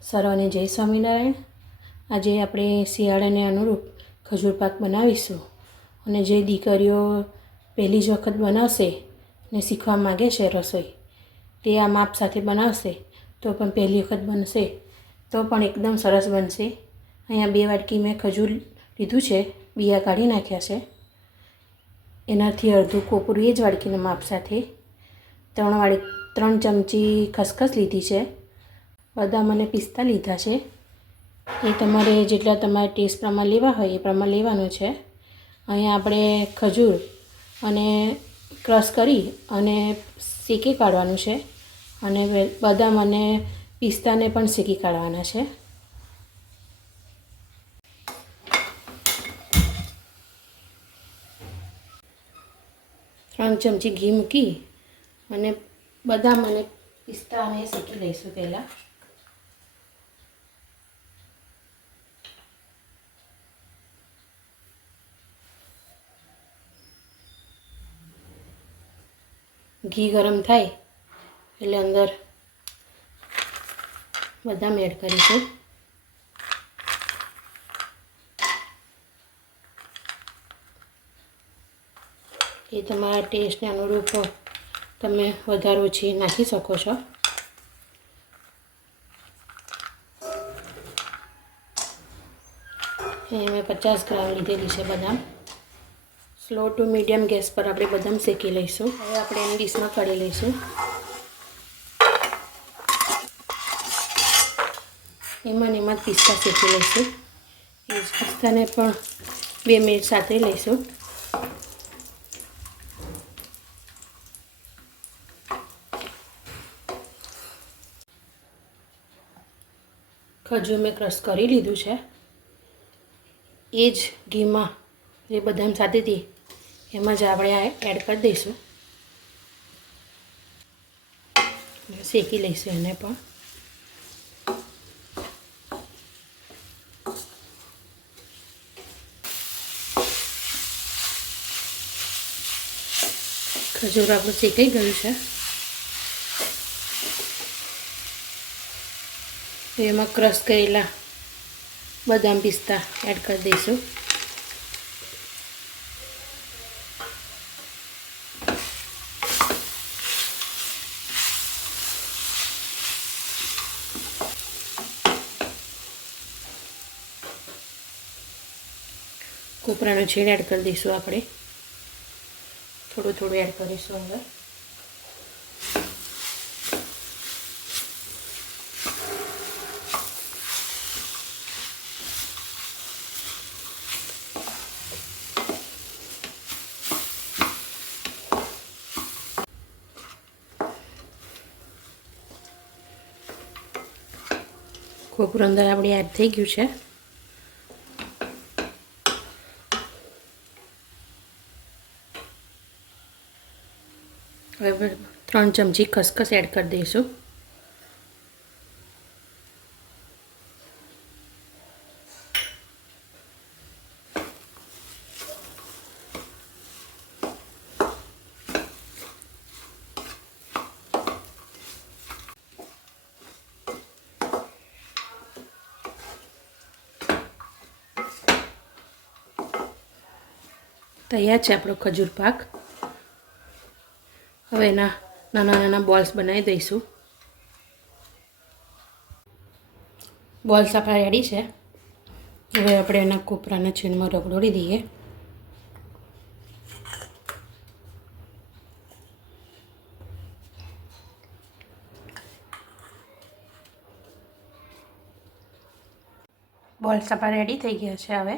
સર્વને જય સ્વામિનારાયણ। આજે આપણે શિયાળાને અનુરૂપ ખજૂર પાક બનાવીશું અને જે દીકરીઓ પહેલી જ વખત બનાવશે ને શીખવા માગે છે રસોઈ તે આ માપ સાથે બનાવશે તો પણ પહેલી વખત બનશે તો પણ એકદમ સરસ બનશે। અહીંયા 2 વાટકી મેં ખજૂર લીધું છે, બિયા કાઢી નાખ્યા છે। એનાથી અડધું કોપરું એ જ વાટકીના માપ સાથે 3 ચમચી ખસખસ લીધી છે। બદામ અને પિસ્તા લીધા છે, એ તમારે જેટલા તમારા ટેસ્ટ પ્રમાણે લેવા હોય એ પ્રમાણે લેવાનું છે। અહીંયા આપણે ખજૂર અને ક્રશ કરી અને શેકી કાઢવાનું છે અને બદામ અને પિસ્તાને પણ શેકી કાઢવાના છે। ત્રણ ચમચી ઘી મૂકી અને બદામ અને પિસ્તાને શેકી લઈશું। પહેલાં ઘી ગરમ થાય એટલે અંદર બદામ એડ કરીશું। એ તમારા ટેસ્ટને અનુરૂપ તમે વધારે ઓછી નાખી શકો છો। એ મેં 50 ગ્રામ લીધેલી છે બદામ। સ્લો ટુ મીડિયમ ગેસ પર આપણે બદામ શેકી લઈશું। હવે આપણે એને ડીશમાં કાઢી લઈશું। એમાં જ પિસ્તા શેકી લઈશું। એ જ પિસ્તાને પણ 2 મિનિટ સાતરી લઈશું। ખજૂર મેં ક્રશ કરી લીધું છે, એ જ ઘીમાં જે બદામ સાથે હતી એમાં જ આપણે આ એડ કરી દઈશું। શેકી લઈશું એને પણ। ખજૂર આપણું શેકાઈ ગયું છે, એમાં ક્રશ કરેલા બદામ પિસ્તા એડ કરી દઈશું। કોપરાનો છેડ એડ કરી દઈશું આપણે, થોડું થોડું એડ કરીશું અંદર। કોપરું અંદર આપણે એડ થઈ ગયું છે। હવે 3 ચમચી ખસખસ એડ કરી દઈશું। તૈયાર છે આપણો ખજૂર પાક। હવે એના નાના નાના બોલ્સ બનાવી દઈશું। બોલ્સ આપણા રેડી છે। હવે આપણે એના કોપરાના છીણમાં રગડોળી દઈએ। બોલ્સ આપણા રેડી થઈ ગયા છે। હવે